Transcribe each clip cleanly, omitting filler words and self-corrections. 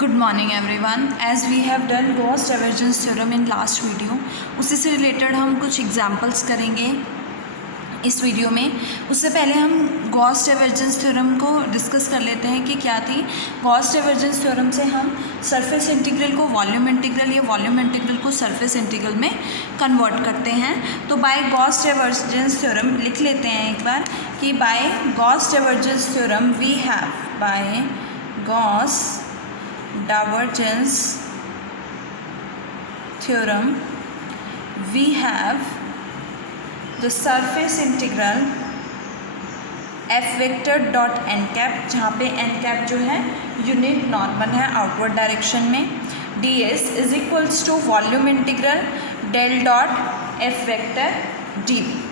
Good morning everyone. As we have done Gauss divergence theorem in last video, उसी से related हम कुछ examples करेंगे इस वीडियो में। उससे पहले हम गॉस डाइवर्जेंस थ्योरम को डिस्कस कर लेते हैं कि क्या थी। गॉस डाइवर्जेंस थ्योरम से हम सरफेस इंटीग्रल को वॉल्यूम इंटीग्रल या वॉल्यूम इंटीग्रल को सरफेस इंटीग्रल में कन्वर्ट करते हैं। तो बाय गॉस डाइवर्जेंस थ्योरम लिख लेते हैं एक बार कि by Gauss divergence theorem we have, by Gauss divergence theorem we have the surface integral f vector dot n cap, जहाँ पे n cap जो है यूनिट नॉर्मल है आउटवर्ड डायरेक्शन में, ds is equals to volume integral del dot f vector dv।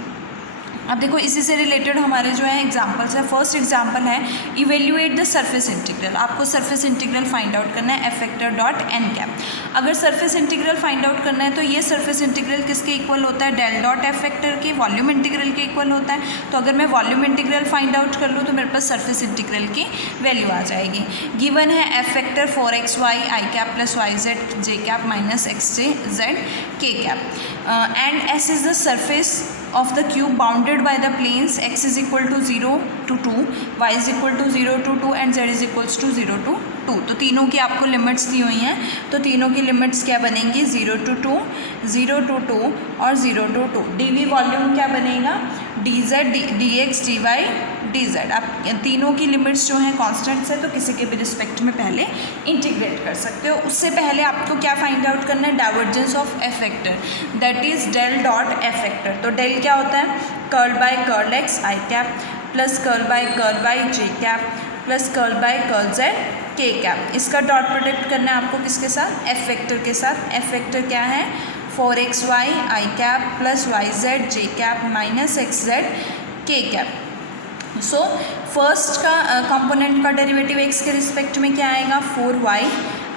अब देखो इसी से रिलेटेड हमारे जो है एग्जांपल्स है। फर्स्ट एग्जांपल है इवेल्युएट द सरफेस इंटीग्रल। आपको सरफेस इंटीग्रल फाइंड आउट करना है F vector dot N cap. अगर सरफेस इंटीग्रल फाइंड आउट करना है तो ये सरफेस इंटीग्रल किसके इक्वल होता है, डेल डॉट एफ वेक्टर के वॉल्यूम इंटीग्रल के इक्वल होता है। तो अगर मैं वॉल्यूम इंटीग्रल फाइंड आउट कर लूँ तो मेरे पास सरफेस इंटीग्रल की वैल्यू आ जाएगी। गिवन है F vector 4xy I cap plus Y z j cap minus x J Z k cap and S is the surface of the cube bounded by the planes x is equal to 0 to 2, y is equal to 0 to 2 and z is equals to 0 to 2। तो तीनों की आपको limits दी हुई हैं, तो तीनों की limits क्या बनेंगी, 0 to 2, 0 to 2 और 0 to 2। dv वॉल्यूम क्या बनेगा, dz dx dy dz। आप तीनों की लिमिट्स जो हैं कॉन्स्टेंट्स है तो किसी के भी रिस्पेक्ट में पहले इंटीग्रेट कर सकते हो। उससे पहले आपको क्या फाइंड आउट करना है, divergence of F vector that is del dot F vector. तो डेल क्या होता है, curl by curl x i cap plus curl by j cap plus curl by curl z k cap. इसका dot product करना है आपको किसके साथ, एफ वेक्टर के साथ। एफ वेक्टर क्या है, 4xy आई cap plus Y z j cap minus x Z k cap. So first का कंपोनेंट का डेरिवेटिव x के रिस्पेक्ट में क्या आएगा, 4y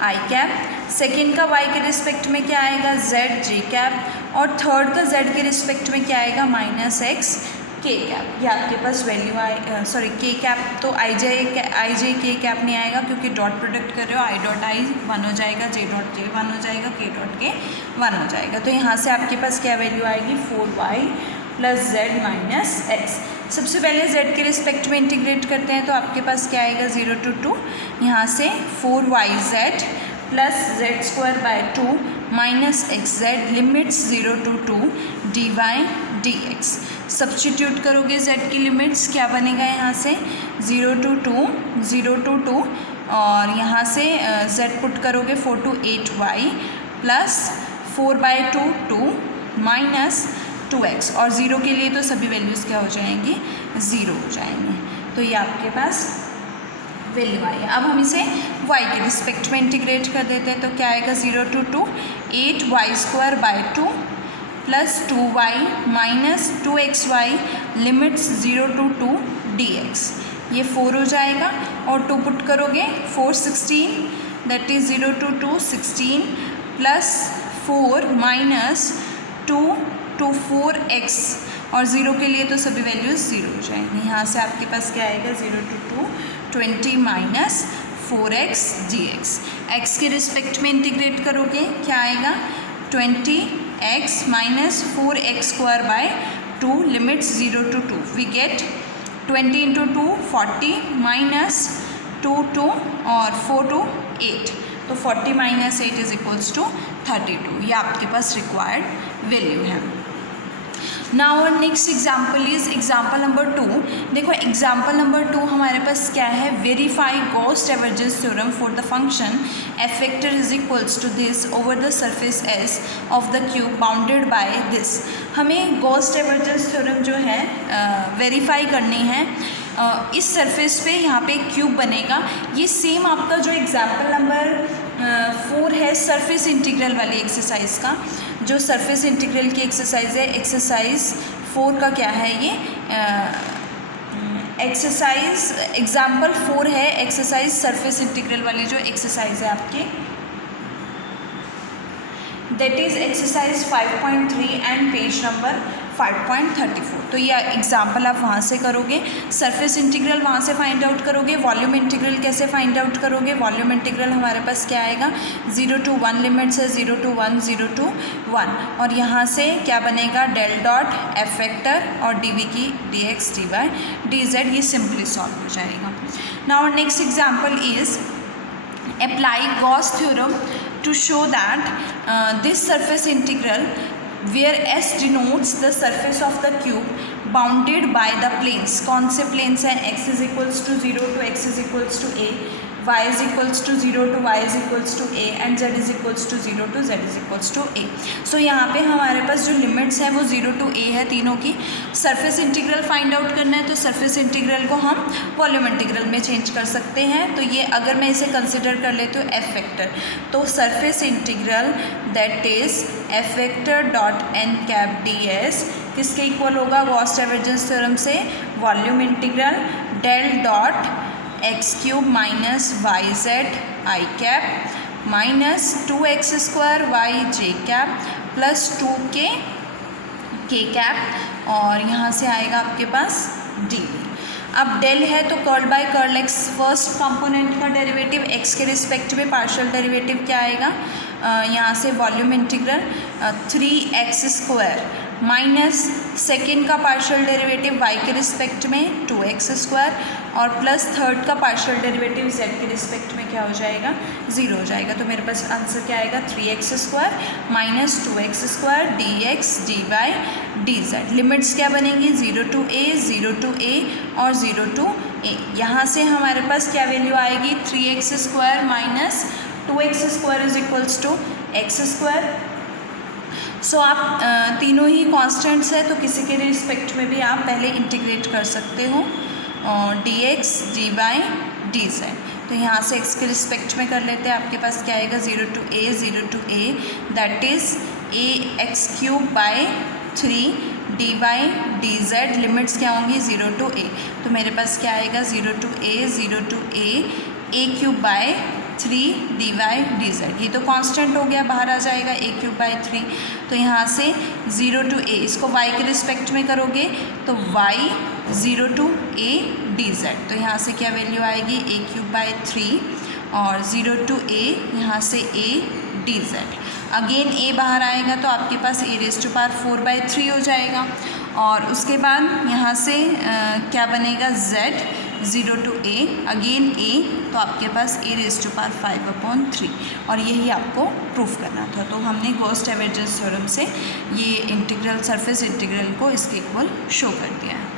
आई कैप। सेकेंड का y के रिस्पेक्ट में क्या आएगा, z जे कैप। और थर्ड का z के रिस्पेक्ट में क्या आएगा, माइनस एक्स के कैप। ये आपके पास वैल्यू आए, सॉरी के कैप तो आई जे के कैप नहीं आएगा क्योंकि डॉट प्रोडक्ट कर रहे हो। आई डॉट आई 1 हो जाएगा, जे डॉट जे 1 हो जाएगा, के डॉट के 1 हो जाएगा। तो यहाँ से आपके पास क्या वैल्यू आएगी, 4y plus Z minus x. सबसे पहले z के रिस्पेक्ट में इंटीग्रेट करते हैं तो आपके पास क्या आएगा, 0 to 2, यहाँ से 4yz plus z square by 2 minus x Z limits 0 to 2 dy dx। Substitute करोगे z की लिमिट्स, क्या बनेगा यहाँ से 0 to 2 और यहाँ से z पुट करोगे 4 to 8y plus 4/2 2 minus 2x और 0 के लिए तो सभी वैल्यूज़ क्या हो जाएंगी, 0 हो जाएंगे। तो ये आपके पास वैल्यू आई है। अब हम इसे y के रिस्पेक्ट में इंटीग्रेट कर देते हैं तो क्या आएगा, 0 to 2 8y square by 2 plus 2y minus 2xy limits 0 to 2 dx। ये 4 हो जाएगा और 2 पुट करोगे 4 16 that is 0 to 2 16 plus 4 minus 2 to 4x और 0 के लिए तो सभी वैल्यूज़ 0 हो जाएंगी। यहाँ से आपके पास क्या आएगा, 0 to 2 20 minus 4x dx। x के रिस्पेक्ट में इंटीग्रेट करोगे क्या आएगा, 20x minus 4x square by 2 limits 0 to 2। We get 20 into 2 40 minus 2 2 और 4 to 8 तो 40 माइनस 8 इज इक्वल्स टू 32। ये आपके पास रिक्वायर्ड वैल्यू है। नाउ और next example is example number 2। देखो एग्जाम्पल नंबर 2 हमारे पास क्या है, verify Gauss divergence theorem for the function f vector is equals to this over the surface s of the cube bounded by this. हमें Gauss divergence theorem जो है verify करनी है। इस सरफेस पे यहाँ पे एक क्यूब बनेगा। ये सेम आपका जो एग्जाम्पल नंबर 4 है सरफेस इंटीग्रल वाली एक्सरसाइज का, जो सरफेस इंटीग्रल की एक्सरसाइज है, एक्सरसाइज 4 का क्या है, ये एक्सरसाइज एग्जाम्पल 4 है, एक्सरसाइज सरफेस इंटीग्रल वाली जो एक्सरसाइज है आपकी, that is exercise 5.3 and page number 5.34। तो ये एग्जाम्पल आप वहाँ से करोगे। सरफेस इंटीग्रल वहाँ से फाइंड आउट करोगे। वॉल्यूम इंटीग्रल कैसे फाइंड आउट करोगे? वॉल्यूम इंटीग्रल हमारे पास क्या आएगा, 0 to 1 लिमिट्स है, 0 to 1, 0 to 1, और यहाँ से क्या बनेगा, डेल डॉट एफ वेक्टर और डी वी की d x d y d z, ये सिंपली सॉल्व हो जाएगा। Now next example is apply Gauss theorem to show that this surface integral where S denotes the surface of the cube bounded by the planes। कौन से planes हैं? x is equals to 0 to x is equals to a, y is equals to 0 to y is equals to a, and z is equals to 0 to z is equals to a। सो यहाँ पे हमारे पास जो limits हैं वो 0 to a है तीनों की। Surface integral find out करना है तो सरफेस इंटीग्रल को हम वॉल्यूम इंटीग्रल में चेंज कर सकते हैं। तो ये अगर मैं इसे कंसिडर कर लेती हूँ एफ वेक्टर, तो surface integral that is f vector dot N cap D S किसके इक्वल होगा? गॉस डाइवर्जेंस थ्योरम से volume integral del dot x cube minus y z i cap minus 2x square y j cap plus 2k k cap, और यहाँ से आएगा आपके पास D. अब del है तो curl by curl x, first component का डेरिवेटिव एक्स के रिस्पेक्ट में, पार्शियल डेरिवेटिव क्या आएगा, यहाँ से volume integral 3x square minus second का पार्शियल डेरिवेटिव y के रिस्पेक्ट में 2x स्क्वायर, और प्लस थर्ड का पार्शियल डेरिवेटिव z के रिस्पेक्ट में क्या हो जाएगा, 0 हो जाएगा। तो मेरे पास आंसर क्या आएगा, 3x square minus 2x square d x d y d z. Limits क्या बनेंगी, 0 to a, 0 to a और 0 to a। यहाँ से हमारे पास क्या वैल्यू आएगी, 3x square minus 2x square is equals to x square. So आप तीनों ही कॉन्स्टेंट्स है तो किसी के रिस्पेक्ट में भी आप पहले इंटीग्रेट कर सकते हो, d x d y d z. तो यहाँ से x के रिस्पेक्ट में कर लेते हैं, आपके पास क्या आएगा, 0 to a, 0 to a that is a x cube by 3 d y d z. Limits क्या होंगी, 0 to a। तो मेरे पास क्या आएगा, 0 to a, 0 to a cube by 3 d y d z. ये तो कांस्टेंट हो गया, बाहर आ जाएगा a क्यूब बाय 3। तो यहाँ से 0 to a, इसको y के रिस्पेक्ट में करोगे तो y 0 to a D z. तो यहाँ से क्या वैल्यू आएगी, a क्यूब बाय 3 और 0 to a यहाँ से a D Z. Again a बाहर आएगा तो आपके पास a रेज़ टू पावर 4/3 हो जाएगा, और उसके बाद यहाँ से क्या बनेगा, z 0 to a again a, तो आपके पास a रेज़ टू पावर 5/3, और यही आपको प्रूफ करना था। तो हमने गॉस डाइवर्जेंस थ्योरम से ये इंटीग्रल, सरफेस इंटीग्रल को इसके इक्वल शो कर दिया है।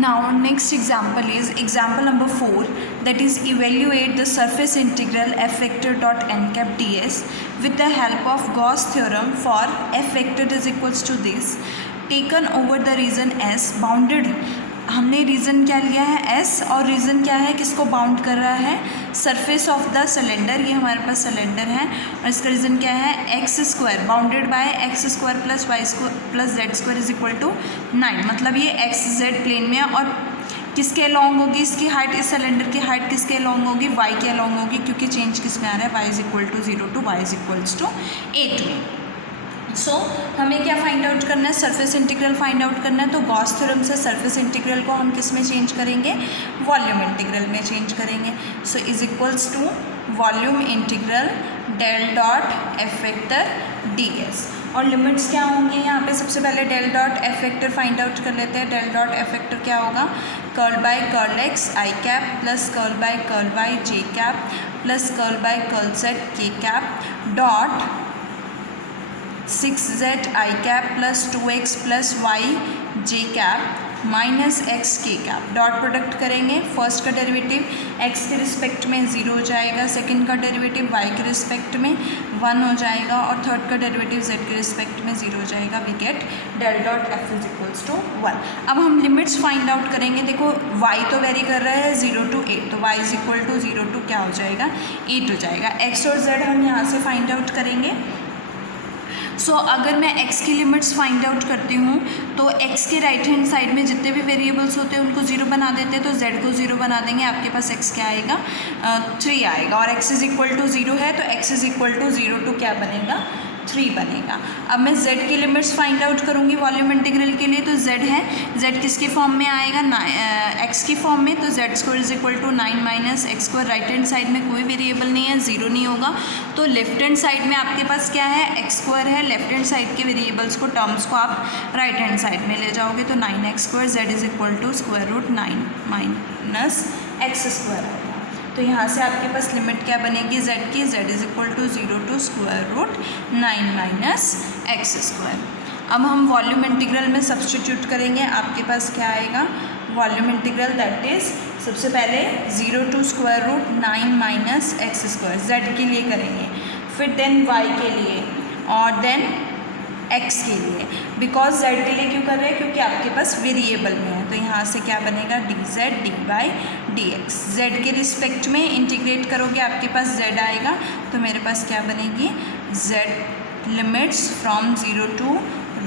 Now next example is example number 4, that is evaluate the surface integral f vector dot n cap ds with the help of Gauss theorem for f vector is equals to this taken over the region S bounded। हमने reason क्या लिया है, S, और reason क्या है, किसको bound कर रहा है, सरफेस ऑफ द सिलेंडर। ये हमारे पास सिलेंडर है और इसका रीजन क्या है, x square bounded by x square plus Y square plus z square is equal to 9। मतलब ये एक्स जेड प्लेन में है, और किसके अलॉन्ग होगी इसकी हाइट, इस सिलेंडर की हाइट किसके अलॉन्ग होगी, वाई के अलॉन्ग होगी, क्योंकि चेंज किस में आ रहा है, y is equal to 0 to y is equals to 8 में। सो हमें क्या फाइंड आउट करना है, सरफेस इंटीग्रल फाइंड आउट करना है। तो गॉस थ्योरम से सरफेस इंटीग्रल को हम किस में चेंज करेंगे, वॉल्यूम इंटीग्रल में चेंज करेंगे। So is equals to volume integral del dot F vector d s, और लिमिट्स क्या होंगे यहाँ पे, सबसे पहले del dot F vector find out कर लेते हैं। डेल डॉट एफ वेक्टर क्या होगा, curl by curl x i cap plus curl by curl y j cap plus curl by curl z k cap dot 6z i cap plus 2x plus y j cap minus x के cap. Dot product करेंगे, first का derivative x के respect में 0 हो जाएगा, second का derivative y के respect में 1 हो जाएगा, और थर्ड का डेरिवेटिव z के रिस्पेक्ट में 0 हो जाएगा। We get del dot f is equals to 1। अब हम लिमिट्स फाइंड आउट करेंगे। देखो y तो वेरी कर रहा है 0 to a, तो y is equal to 0 to क्या हो जाएगा, 8 हो जाएगा। x और z हम यहाँ से फाइंड आउट करेंगे। सो अगर मैं x की लिमिट्स फाइंड आउट करती हूँ तो x के राइट हैंड साइड में जितने भी वेरिएबल्स होते हैं उनको 0 बना देते हैं, तो z को 0 बना देंगे, आपके पास x क्या आएगा, 3 आएगा, और x इज इक्वल टू 0 है तो x is equal to 0 to क्या बनेगा, 3 बनेगा। अब मैं z की लिमिट्स फाइंड आउट करूँगी वॉल्यूम इंटीग्रल के लिए। तो z है, z किसके फॉर्म में आएगा, x की फॉर्म में। तो z square is equal to 9 minus x square. Right hand side में कोई वेरिएबल नहीं है, 0 नहीं होगा, तो लेफ्ट हैंड साइड में आपके पास क्या है, एक्स स्क्वायर है। लेफ्ट हैंड साइड के वेरिएबल्स को, टर्म्स को आप राइट हैंड साइड में ले जाओगे तो 9x square z is equal to square root 9 minus x square आएगा। तो यहाँ से आपके पास लिमिट क्या बनेगी z की, z is equal to 0 to square root 9 minus x square. अब हम वॉल्यूम इंटीग्रल में सब्सटीट्यूट करेंगे। आपके पास क्या आएगा, वॉल्यूम इंटीग्रल दैट इज सबसे पहले 0 to square root 9 minus x square z के लिए करेंगे, फिर देन y के लिए और देन x के लिए। बिकॉज z के लिए क्यों कर रहे हैं, क्योंकि आपके पास वेरिएबल में है। तो यहाँ से क्या बनेगा, dz dy dx। z के रिस्पेक्ट में इंटीग्रेट करोगे आपके पास z आएगा, तो मेरे पास क्या बनेगी, z limits from 0 to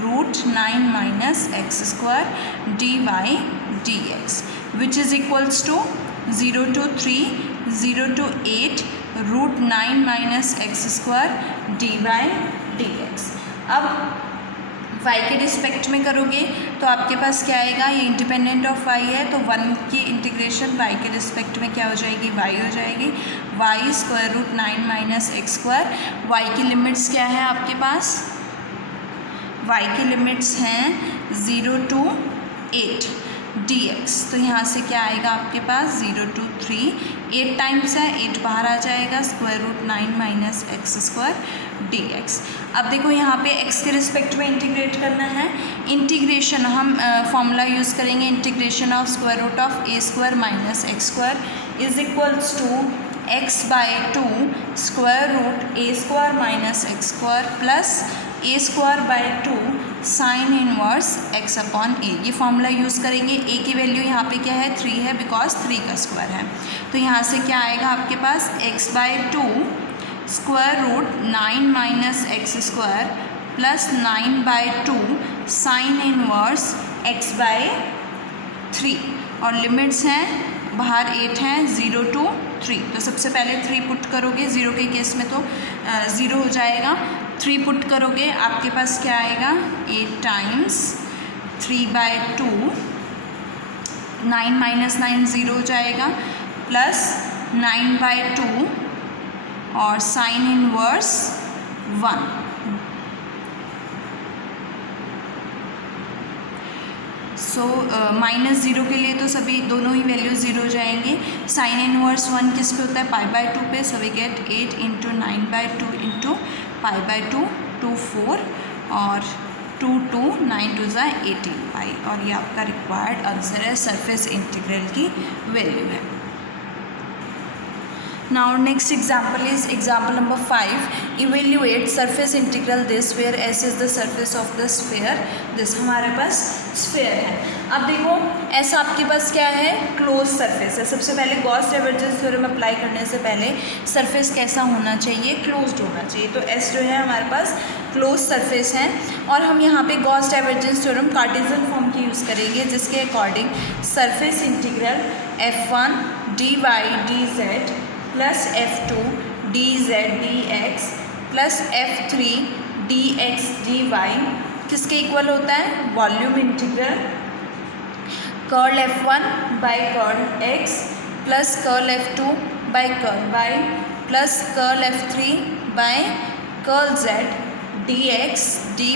root 9 minus x square dy dx which is equals to 0 to 3, 0 to 8 root 9 minus x square dy dx। अब y के रिस्पेक्ट में करोगे तो आपके पास क्या आएगा, ये इंडिपेंडेंट ऑफ y है, तो 1 की इंटीग्रेशन y के रिस्पेक्ट में क्या हो जाएगी, y हो जाएगी, y square root 9 minus x square. y की लिमिट्स क्या है आपके पास, y की लिमिट्स हैं 0 to 8 dx। तो यहाँ से क्या आएगा आपके पास, 0 to 3, 8 टाइम्स है, 8 बाहर आ जाएगा, square root 9 minus x square dx। अब देखो यहाँ पे x के रिस्पेक्ट में इंटीग्रेट करना है। इंटीग्रेशन हम फॉर्मूला यूज़ करेंगे, integration of square root of a square minus x square is equals to x by 2 square root a square minus x square plus a square by 2 sine inverse x upon a। ये formula use करेंगे। a की value यहाँ पे क्या है, 3 है, because 3 का square है। तो यहाँ से क्या आएगा आपके पास, x by 2 square root 9 minus x square plus 9 by 2 sine inverse x by 3। और लिमिट्स हैं, बाहर 8 हैं, 0 to 3। तो सबसे पहले 3 पुट करोगे, 0 के केस में तो 0 हो जाएगा। 3 पुट करोगे आपके पास क्या आएगा, 8 टाइम्स 3 बाई 2, 9 माइनस 9 0 हो जाएगा, प्लस 9 बाई 2 और साइन इनवर्स 1। सो माइनस 0 के लिए तो सभी दोनों ही वैल्यू 0 हो जाएंगे। साइन इनवर्स 1 किस पे होता है, पाई बाई 2 पे। So we get 8 into 9 by 2 into pi by 2, 2 4 और 2 2 9 2 ज़ा 18 पाई। और ये आपका रिक्वायर्ड आंसर है, सरफेस इंटीग्रल की वैल्यू है। Now next example is example number 5. Evaluate surface integral this where S is the surface of the sphere. This हमारे पास sphere है। अब देखो ऐसा आपके पास क्या है, क्लोज सरफेस है। सबसे पहले गॉस डाइवर्जेंस थ्योरम अप्लाई करने से पहले सरफेस कैसा होना चाहिए, क्लोज्ड होना चाहिए। तो S जो है हमारे पास क्लोज सरफेस है और हम यहाँ पे Gauss divergence theorem Cartesian form की यूज़ करेंगे, जिसके according surface integral F1 dy dz plus F2 dz dx plus F3 dx dy किसके इक्वल होता है, volume integral curl F1 by curl x plus curl F2 by curl y plus curl F3 by curl z dx dy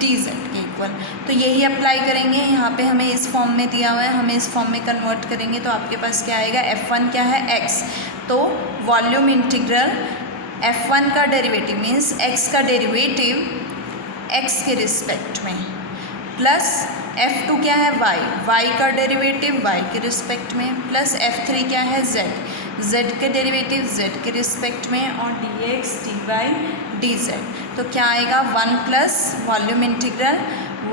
dz के equal. तो यही apply करेंगे। यहाँ पे हमें इस फॉर्म में दिया हुआ है, हमें इस फॉर्म में कन्वर्ट करेंगे तो आपके पास क्या आएगा, F1 क्या है, x। तो वॉल्यूम इंटीग्रल F1 का डेरिवेटिव मीन्स x का डेरिवेटिव x के रिस्पेक्ट में प्लस F2 क्या है, y का डेरिवेटिव y के रिस्पेक्ट में प्लस F3 क्या है, z के डेरिवेटिव z के रिस्पेक्ट में और dx dy dz। तो क्या आएगा, 1 plus volume integral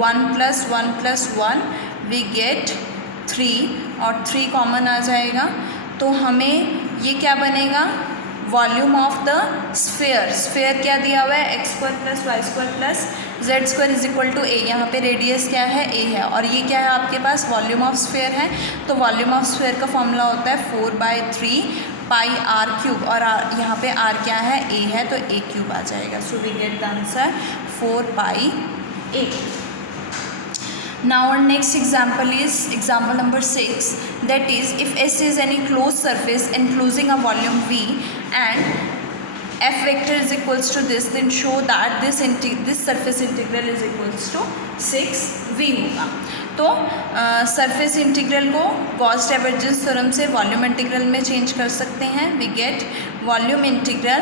1 plus 1 plus 1 we get 3 और 3 कॉमन आ जाएगा। तो हमें ये क्या बनेगा, volume of the sphere, sphere क्या दिया हुआ है x square plus Y square plus z square is equal to a, यहाँ पे रेडियस क्या है a है और ये क्या है आपके पास वॉल्यूम ऑफ स्फेयर है। तो वॉल्यूम ऑफ स्फेयर का फॉर्मूला होता है 4/3 पाई आर क्यूब और यहाँ पे r क्या है a है तो a क्यूब आ जाएगा। So we get the answer 4 pi a। Now our next example is example number 6, that is if S is any closed surface enclosing a volume V and f vector is equals to this, then show that this surface integral is equals to 6V होगा। तो surface integral को Gauss divergence theorem से volume integral में change कर सकते हैं। We get volume integral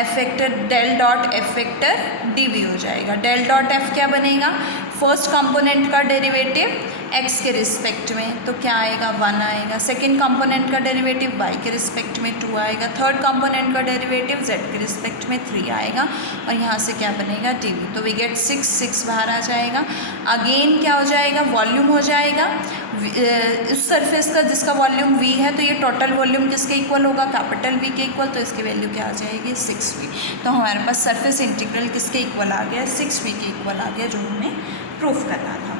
F vector del dot F vector d v हो जाएगा। डेल डॉट एफ क्या बनेगा, फर्स्ट कंपोनेंट का डेरिवेटिव x के रिस्पेक्ट में तो क्या आएगा 1 आएगा, सेकेंड कंपोनेंट का डेरिवेटिव y के रिस्पेक्ट में 2 आएगा, थर्ड कंपोनेंट का डेरिवेटिव z के रिस्पेक्ट में 3 आएगा और यहाँ से क्या बनेगा dv। तो वी गेट 6 बाहर आ जाएगा। अगेन क्या हो जाएगा, वॉल्यूम हो जाएगा इस सरफेस का जिसका वॉल्यूम v है, तो ये टोटल वॉल्यूम किसके इक्वल होगा, कैपिटल V के इक्वल, तो इसकी वैल्यू क्या आ जाएगी 6v। तो हमारे पास सरफेस इंटीग्रल किसके इक्वल आ गया, 6v के इक्वल आ गया, जो हमें प्रूफ करना था।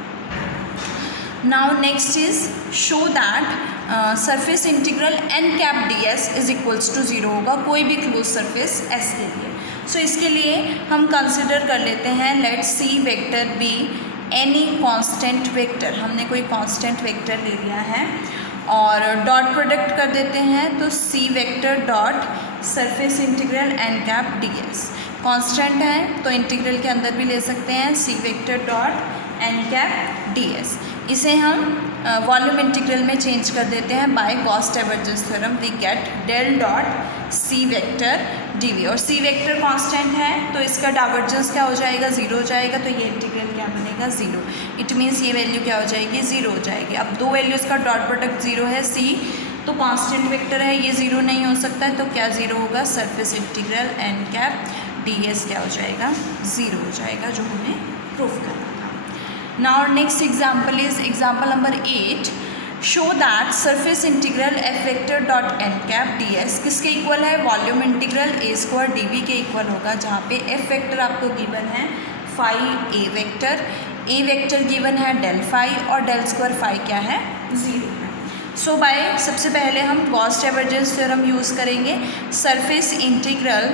Now next is show that surface integral n cap ds is equals to 0 होगा कोई भी क्लोज सरफेस S के लिए। सो इसके लिए हम कंसिडर कर लेते हैं let C vector be any constant vector, हमने कोई कांस्टेंट वेक्टर ले लिया है और डॉट प्रोडक्ट कर देते हैं, तो C vector dot surface integral n cap ds constant है तो इंटीग्रल के अंदर भी ले सकते हैं, C vector dot n cap ds। इसे हम वॉल्यूम इंटीग्रल में चेंज कर देते हैं by Gauss divergence theorem. We get del dot C vector d v और सी वेक्टर कांस्टेंट है तो इसका डाइवर्जेंस क्या हो जाएगा 0 हो जाएगा, तो ये इंटीग्रल क्या बनेगा 0। इट मीन्स ये वैल्यू क्या हो जाएगी 0 हो जाएगी। अब दो वैल्यूज़ का डॉट प्रोडक्ट 0 है, सी तो कांस्टेंट वेक्टर है ये 0 नहीं हो सकता है, तो क्या 0 होगा, surface integral n cap ds क्या हो जाएगा 0 हो जाएगा, जो हमें प्रूफ करना था। Now our next example is example number 8. Show that surface integral f vector dot n cap ds किसके इक्वल है, volume integral a square dv के इक्वल होगा, जहाँ पे f वेक्टर आपको गिवन है फाई a वेक्टर गिवन है del phi और डेल स्क्वायर फाई क्या है 0 है। सो बाय सबसे पहले हम गॉस डाइवर्जेंस थ्योरम यूज़ करेंगे, सरफेस इंटीग्रल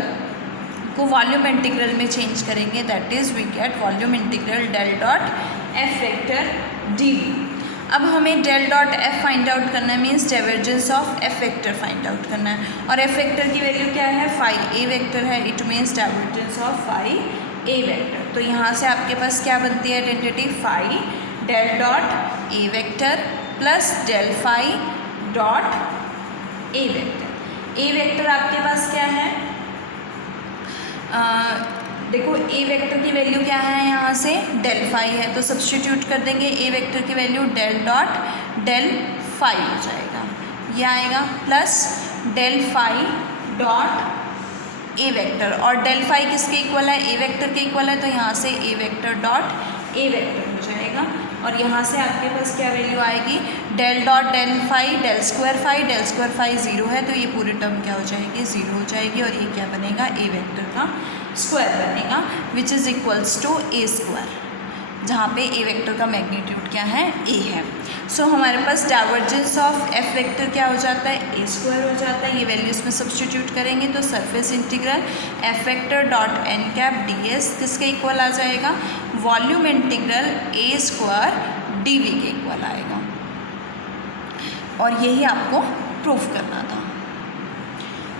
को वॉल्यूम इंटीग्रल में चेंज करेंगे, that is we get volume integral del dot F vector d v. अब हमें del dot F find out करना है, means divergence of F vector find out करना है और एफ वेक्टर की वैल्यू क्या है फाई ए वेक्टर है, it means divergence of phi A vector. तो यहाँ से आपके पास क्या बनती है identity, phi del dot A vector plus del phi dot A vector. A vector आपके पास क्या है, देखो ए वेक्टर की वैल्यू क्या है, यहाँ से डेल फाई है तो सब्स्टिट्यूट कर देंगे, ए वेक्टर की value del dot del phi हो जाएगा, ये आएगा plus del phi dot A vector और डेल फाई किसके इक्वल है, ए वेक्टर के इक्वल है, तो यहाँ से A vector dot A vector हो जाएगा और यहाँ से आपके पास क्या वैल्यू आएगी, del dot del phi del square phi 0 है, तो ये पूरी टर्म क्या हो जाएगी 0 हो जाएगी और ये क्या बनेगा ए वेक्टर का स्क्वायर बनेगा which is equals to A square, जहाँ पे ए वेक्टर का मैग्नीट्यूड क्या है ए है। सो हमारे पास डाइवर्जेंस ऑफ एफ वेक्टर क्या हो जाता है ए स्क्वायर हो जाता है, ये वैल्यू इसमें सब्स्टिट्यूट करेंगे तो surface integral F vector dot N cap D S किसके इक्वल आ जाएगा, volume integral A square D V के इक्वल आएगा और यही आपको प्रूफ करना था।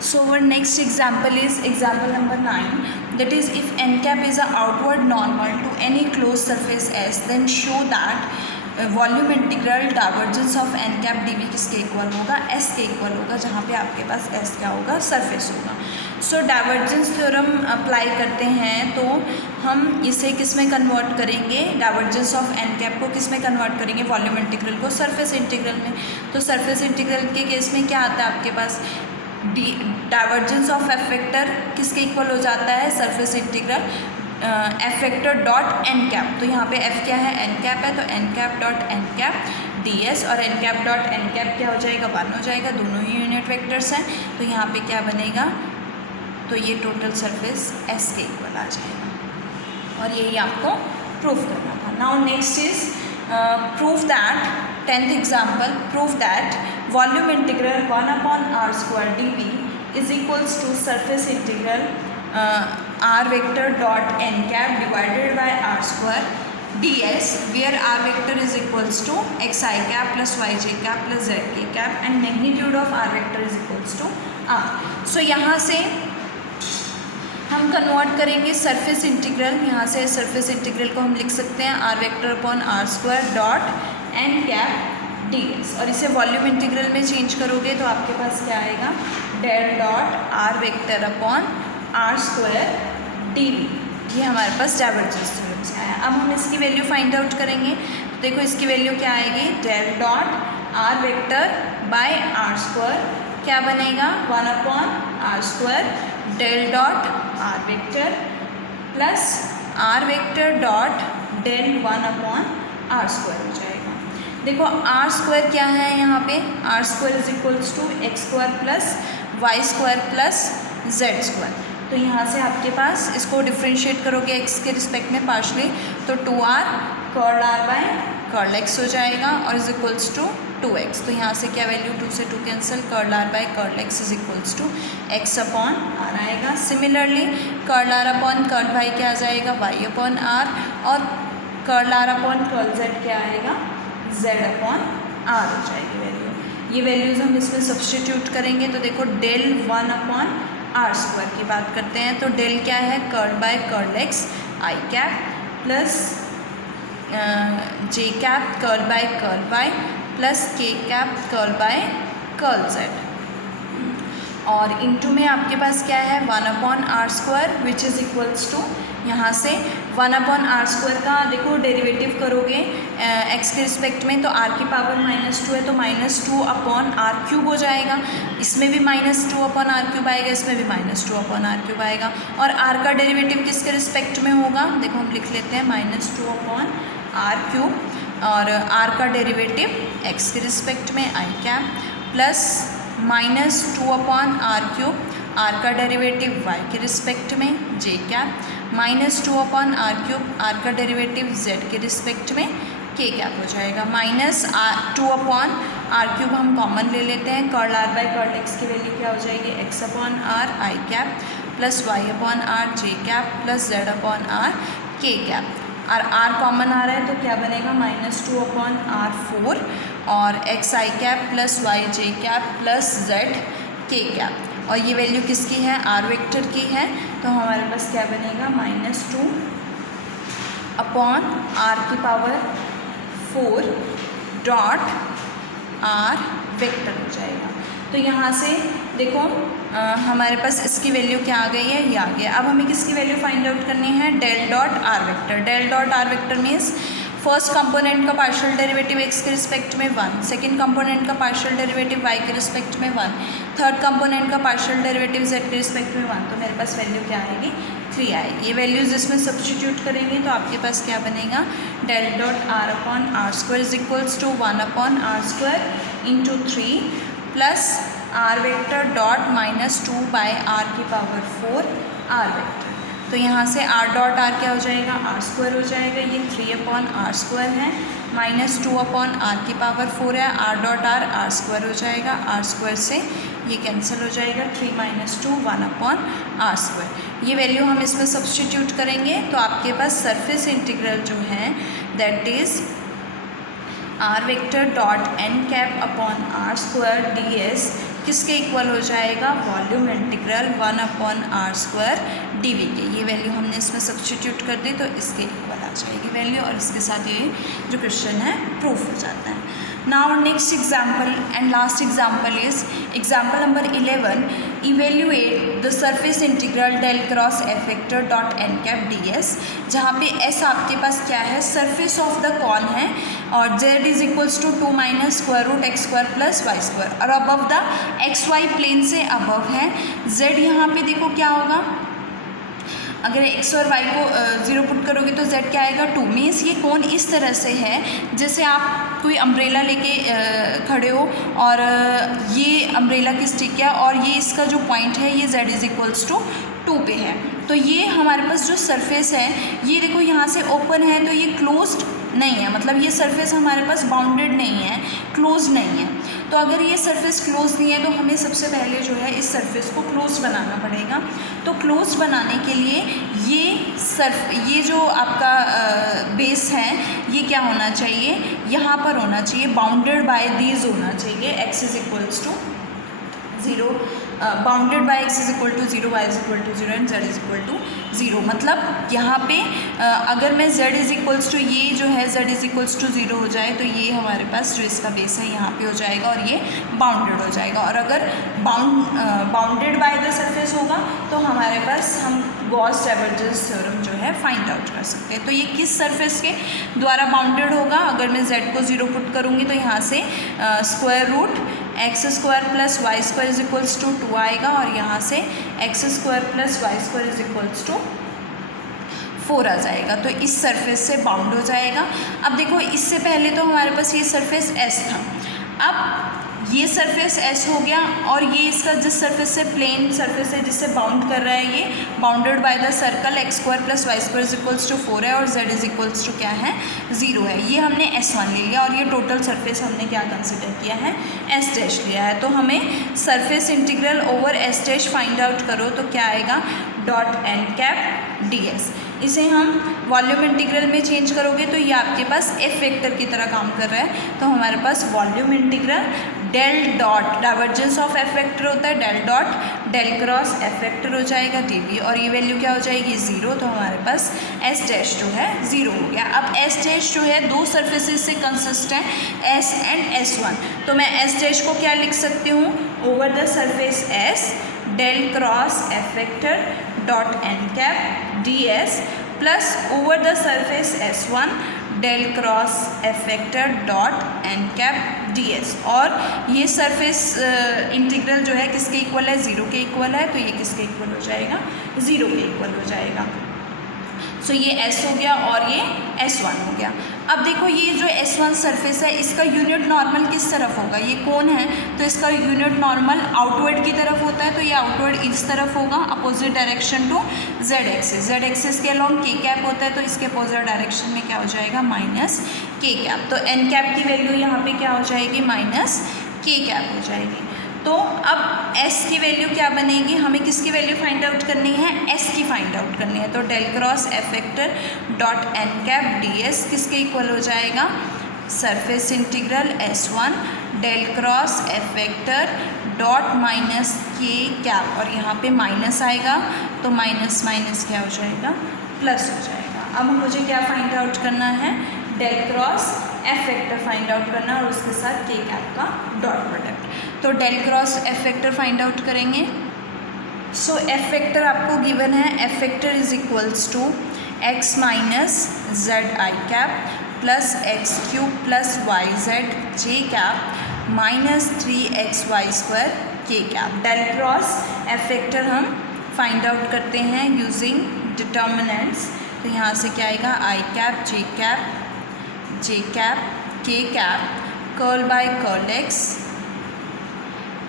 So our next example is example number 9, that is if n cap is a outward normal to any closed surface S, then show that volume integral divergence of n cap dv किसके equal होगा, s के equal होगा, जहाँ पे आपके पास s क्या होगा, surface होगा। सो डाइवर्जेंस थ्योरम अप्लाई करते हैं तो हम इसे किस में कन्वर्ट करेंगे, डाइवर्जेंस ऑफ n कैप को किस में कन्वर्ट करेंगे, वॉल्यूम इंटीग्रल को सरफेस इंटीग्रल में। तो सरफेस इंटीग्रल के केस में क्या आता है आपके पास, डाइवर्जेंस ऑफ एफ वेक्टर किसके इक्वल हो जाता है, surface integral F vector dot N cap. तो यहाँ पे एफ क्या है, एन कैप है, तो n cap dot N cap D s, और n cap dot N cap क्या हो जाएगा, 1 हो जाएगा, दोनों ही यूनिट वेक्टर्स हैं। तो यहाँ पे क्या बनेगा, तो ये टोटल सरफेस एस के इक्वल आ जाएगा, और यही आपको प्रूफ करना था। Now next is proof that, 10th example, proof that volume integral 1/r² dv is equals to surface integral r vector dot n cap divided by r² ds, where r vector is equals to xi cap plus yj cap plus zk cap and magnitude of r vector is equals to r. So यहाँ से हम convert करेंगे surface integral, यहाँ से surface integral को हम लिख सकते हैं r vector upon r² dot n cap ds, और इसे वॉल्यूम इंटीग्रल में चेंज करोगे तो आपके पास क्या आएगा, del dot r vector upon r² dv, ये हमारे पास डाइवर्जेंस थ्योरम से आया। अब हम इसकी वैल्यू फाइंड आउट करेंगे, तो देखो इसकी वैल्यू क्या आएगी, del dot r vector by r², क्या बनेगा, 1/r² del dot r vector plus r vector dot del 1/r² हो जाएगा। देखो r² क्या है यहाँ पे, r² is equals to x² plus y² plus z²। तो यहाँ से आपके पास इसको डिफ्रेंशिएट करोगे x के रिस्पेक्ट में पार्शली, तो 2r curl r by curl x हो जाएगा, और इज इक्वल्स टू 2x। तो यहाँ से क्या वैल्यू, 2 से 2 cancel, curl r by curl x is equals to x upon r आएगा। Similarly curl r upon curl y क्या आ जाएगा, y अपॉन r, और curl r upon curl z क्या आएगा, z अपॉन r हो जाएगी वैल्यू। ये वैल्यूज़ हम इसमें सब्सटीट्यूट करेंगे, तो देखो डेल 1/r² की बात करते हैं, तो डेल क्या है, curl by curl x i cap plus j cap curl by curl y plus k cap curl by curl z, और इनटू में आपके पास क्या है, 1/r² which is equals to, यहाँ से 1/r² का देखो डेरिवेटिव करोगे x के रिस्पेक्ट में, तो r की पावर -2 है, तो -2/r³ हो जाएगा, इसमें भी -2/r³ आएगा, इसमें भी -2/r³ आएगा, और r का डेरिवेटिव किसके रिस्पेक्ट में होगा, देखो हम लिख लेते हैं -2/r³ और r का डेरिवेटिव x के रिस्पेक्ट में i cap plus -2/r³, r का डेरिवेटिव y के रिस्पेक्ट में j कैप, -2/r³, r का डेरिवेटिव z के रिस्पेक्ट में k कैप हो जाएगा, -2/r³ हम कॉमन ले लेते हैं, curl r by curl x की वैल्यू क्या हो जाएगी, x upon r i cap plus y upon r j cap plus z upon r k cap, और r कॉमन आ रहा है तो क्या बनेगा, -2/r4 और x i cap plus y j cap plus z k cap, और ये value किसकी है, r वेक्टर की है, तो हमारे पास क्या बनेगा, -2/r⁴ डॉट r वेक्टर हो जाएगा। तो यहाँ से देखो हमारे पास इसकी वैल्यू क्या आ गई है, ये आ गया। अब हमें किसकी वैल्यू फाइंड आउट करनी है, del dot r vector. Del dot r vector means first component का पार्शियल डेरिवेटिव x के रिस्पेक्ट में 1, सेकंड कंपोनेंट का पार्शियल डेरिवेटिव y के रिस्पेक्ट में 1, थर्ड कंपोनेंट का पार्शियल डेरिवेटिव z के रिस्पेक्ट में 1, तो मेरे पास वैल्यू क्या आएगी, 3 आएगी। ये वैल्यूज़ इसमें सब्स्टिट्यूट करेंगे तो आपके पास क्या बनेगा, del dot r/r² is equals to 1/r² into 3 plus r vector dot -2/r⁴ r vector. तो यहाँ से r डॉट r क्या हो जाएगा, r² हो जाएगा, ये 3/r² है, -2/r⁴ है, r डॉट r² हो जाएगा, r² से ये कैंसिल हो जाएगा, 3 - 2 1/r²। ये वैल्यू हम इसमें सब्स्टिट्यूट करेंगे तो आपके पास सरफेस इंटीग्रल जो है that is r vector dot n cap upon r² ds किसके इक्वल हो जाएगा, वॉल्यूम इंटीग्रल 1/r² dv के। ये वैल्यू हमने इसमें सब्स्टिट्यूट कर दी तो इसके इक्वल आ जाएगी वैल्यू, और इसके साथ ये जो क्वेश्चन है प्रूफ हो जाता है। Now next example and last example is example number 11, evaluate the surface integral del cross f vector dot n cap ds, जहाँ पे s आपके पास क्या है, सरफेस ऑफ द कॉन है, और z is equals to 2 - √x² plus y², और above the xy plane से अबव है। z यहाँ पे देखो क्या होगा, अगर एक्स और वाई को 0 पुट करोगे तो जेड क्या आएगा 2। मीन्स ये कोण इस तरह से है जैसे आप कोई अम्ब्रेला लेके खड़े हो और ये अम्ब्रेला की स्टिक है और ये इसका जो पॉइंट है ये z इज इक्वल्स टू 2 पे है। तो ये हमारे पास जो सरफेस है ये देखो यहाँ से ओपन है तो ये क्लोज्ड नहीं है, मतलब ये सरफेस हमारे पास बाउंडेड नहीं है, क्लोज नहीं है। तो अगर ये सरफेस क्लोज नहीं है तो हमें सबसे पहले जो है इस सरफेस को क्लोज बनाना पड़ेगा। तो क्लोज बनाने के लिए ये जो आपका बेस है ये क्या होना चाहिए, यहाँ पर होना चाहिए, बाउंडेड बाय दीज होना चाहिए, X is equals to 0, bounded by X is equal to 0, Y is equal to 0 and Z is equal to 0। मतलब यहाँ पे अगर मैं z इज इक्वल्स टू ये जो है z इज इक्वल्स टू 0 हो जाए तो ये हमारे पास जो इसका बेस है यहाँ पे हो जाएगा और ये बाउंडेड हो जाएगा। और अगर बाउंडेड बाय द सरफेस होगा तो हमारे पास हम गॉस डाइवर्जेंस थ्योरम जो है फाइंड आउट कर सकते हैं। तो ये किस सरफेस के द्वारा बाउंडेड होगा, अगर मैं z को 0 पुट करूँगी तो यहाँ से square root X square plus Y square is equals to 2 आएगा और यहाँ से X square plus Y square is equals to 4 आ जाएगा। तो इस सरफेस से बाउंड हो जाएगा। अब देखो इससे पहले तो हमारे पास ये सरफेस S था, अब ये सरफेस S हो गया और ये इसका जिस सरफेस से प्लेन सरफेस है जिससे बाउंड कर रहा है ये bounded by the circle X square plus Y square is equals to 4 है और z इज इक्वल्स टू क्या है 0 है। ये हमने S1 ले लिया और ये टोटल सरफेस हमने क्या कंसिडर किया है S डैश लिया है। तो हमें surface integral over S dash find out करो तो क्या आएगा डॉट एन कैप ds। इसे हम वॉल्यूम इंटीग्रल में चेंज करोगे तो ये आपके पास एफ वेक्टर की तरह काम कर रहा है। तो हमारे पास volume integral del dot divergence of F vector होता है del dot del cross F vector हो जाएगा dv और ये वैल्यू क्या हो जाएगी 0। तो हमारे पास s डैश जो है 0 हो गया। अब s डैश जो है दो सरफेसेस से कंसिस्ट है s एंड s1। तो मैं s डैश को क्या लिख सकती हूँ over the surface s del cross F vector dot N cap ds plus over the surface s1 del cross F vector dot N cap ds। और ये सरफेस इंटीग्रल जो है किसके इक्वल है 0 के इक्वल है, तो ये किसके इक्वल हो जाएगा 0 के इक्वल हो जाएगा। सो ये S हो गया और ये S1 हो गया। अब देखो ये जो S1 सरफेस है इसका यूनिट नॉर्मल किस तरफ होगा, ये कौन है तो इसका यूनिट नॉर्मल आउटवर्ड की तरफ होता है। तो ये आउटवर्ड इस तरफ होगा opposite direction to z axis के अलॉन्ग k कैप होता है। तो इसके अपोजिट डायरेक्शन में क्या हो जाएगा माइनस k कैप। तो n कैप की वैल्यू यहाँ पे क्या हो जाएगी माइनस k कैप हो जाएगी। तो अब s की वैल्यू क्या बनेगी, हमें किसकी वैल्यू फाइंड आउट करनी है s की फाइंड आउट करनी है। तो del cross F vector dot N cap ds किसके इक्वल हो जाएगा surface integral s1 del cross F vector dot minus k cap और यहाँ पे माइनस आएगा तो माइनस माइनस क्या हो जाएगा प्लस हो जाएगा। अब मुझे क्या फाइंड आउट करना है del cross F vector find out करना और उसके साथ k कैप का डॉट प्रोडक्ट। तो del cross F vector find out करेंगे। सो एफ वेक्टर आपको गिवन है F vector is equals to x minus z i cap plus x cube plus Y z j cap minus 3x y square k cap. Del cross F vector हम find out करते हैं using determinants. तो यहाँ से क्या आएगा I cap J cap K cap curl by curl X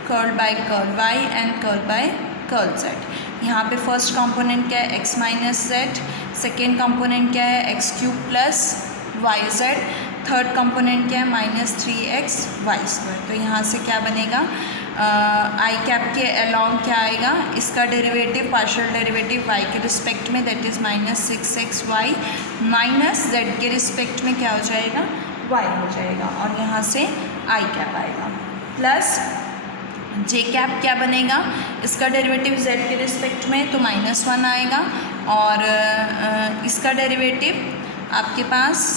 curl by curl Y and curl by curl Z. यहाँ पे फर्स्ट कंपोनेंट क्या है x minus Z, second component क्या है X cube plus Y Z, third component क्या है minus 3x y square. तो यहाँ से क्या बनेगा आई कैप के अलॉन्ग क्या आएगा इसका डेरिवेटिव पार्शियल डेरिवेटिव y के रिस्पेक्ट में that is minus 6x Y minus z के रिस्पेक्ट में क्या हो जाएगा y हो जाएगा और यहाँ से आई कैप आएगा प्लस जे कैप क्या बनेगा इसका डेरिवेटिव z के रिस्पेक्ट में तो -1 आएगा और इसका डेरिवेटिव आपके पास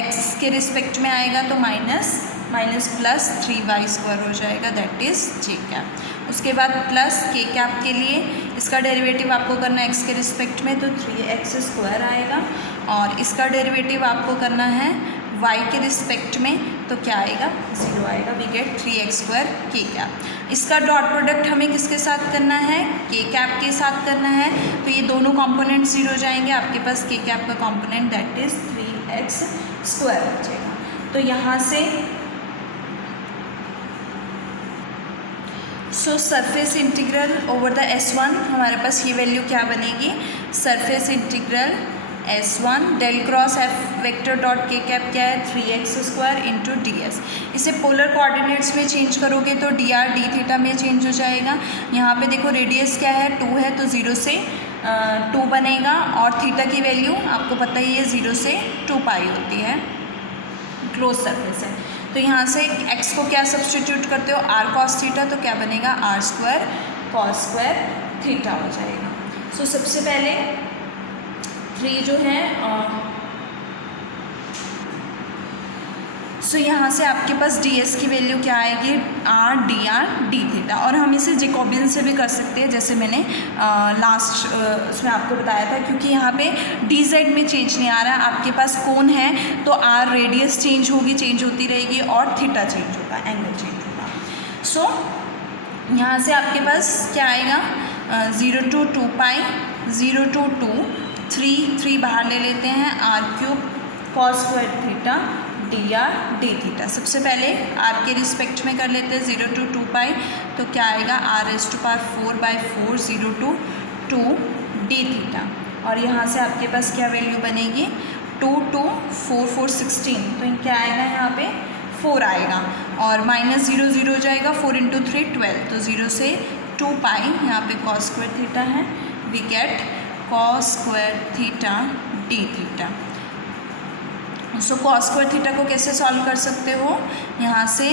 x के रिस्पेक्ट में आएगा तो माइनस प्लस 3y स्क्वायर हो जाएगा दैट इज़ जे कैप। उसके बाद प्लस के कैप के लिए इसका डेरिवेटिव आपको करना है x के रिस्पेक्ट में तो 3x स्क्वायर आएगा और इसका डेरिवेटिव आपको करना है y के रिस्पेक्ट में, तो क्या आएगा, 0 आएगा। We get 3x² k cap. इसका डॉट प्रोडक्ट हमें किसके साथ करना है, k कैप के साथ करना है, तो ये दोनों कंपोनेंट 0 जाएंगे, आपके पास k कैप का कंपोनेंट दैट इज 3x² बचेगा। तो यहाँ से surface integral over the S1 हमारे पास ये वैल्यू क्या बनेगी, surface integral S1 del cross F vector dot K cap क्या है, 3x² इंटू ds। इसे पोलर कोऑर्डिनेट्स में चेंज करोगे तो dr d थीटा में चेंज हो जाएगा। यहाँ पे देखो रेडियस क्या है, 2 है, तो 0 से 2 बनेगा, और थीटा की वैल्यू आपको पता ही है 0 से 2 पाई होती है, क्लोज सरफेस है। तो यहाँ से x को क्या सब्सटीट्यूट करते हो, r cos थीटा, तो क्या बनेगा, r² cos² थीटा हो जाएगा। सो सबसे पहले 3 जो है सो यहाँ से आपके पास ds की वैल्यू क्या आएगी, r dr d थीटा, और हम इसे जैकोबियन से भी कर सकते हैं, जैसे मैंने लास्ट उसमें आपको बताया था, क्योंकि यहाँ पे dz में चेंज नहीं आ रहा है, आपके पास कोण है तो r रेडियस चेंज होगी, चेंज होती रहेगी, और थीटा चेंज होगा, एंगल चेंज होगा। सो यहाँ से आपके पास क्या आएगा, 0 to 2 पाई, 0 to 2, 3 बाहर ले लेते हैं, r³ cos² theta dr d theta. सबसे पहले r के रिस्पेक्ट में कर लेते हैं, 0 to 2 पाई, तो क्या आएगा, r⁴/4 0 to 2 d थीटा। और यहाँ से आपके पास क्या वैल्यू बनेगी, 2 to 4 4 16, तो क्या आएगा, यहाँ पे 4 आएगा, और -0 0 हो जाएगा, 4 × 3 12, तो 0 से 2 पाई, यहाँ पे cos² थीटा है, we get cos² theta d theta. So cos² theta को कैसे सॉल्व कर सकते हो, यहाँ से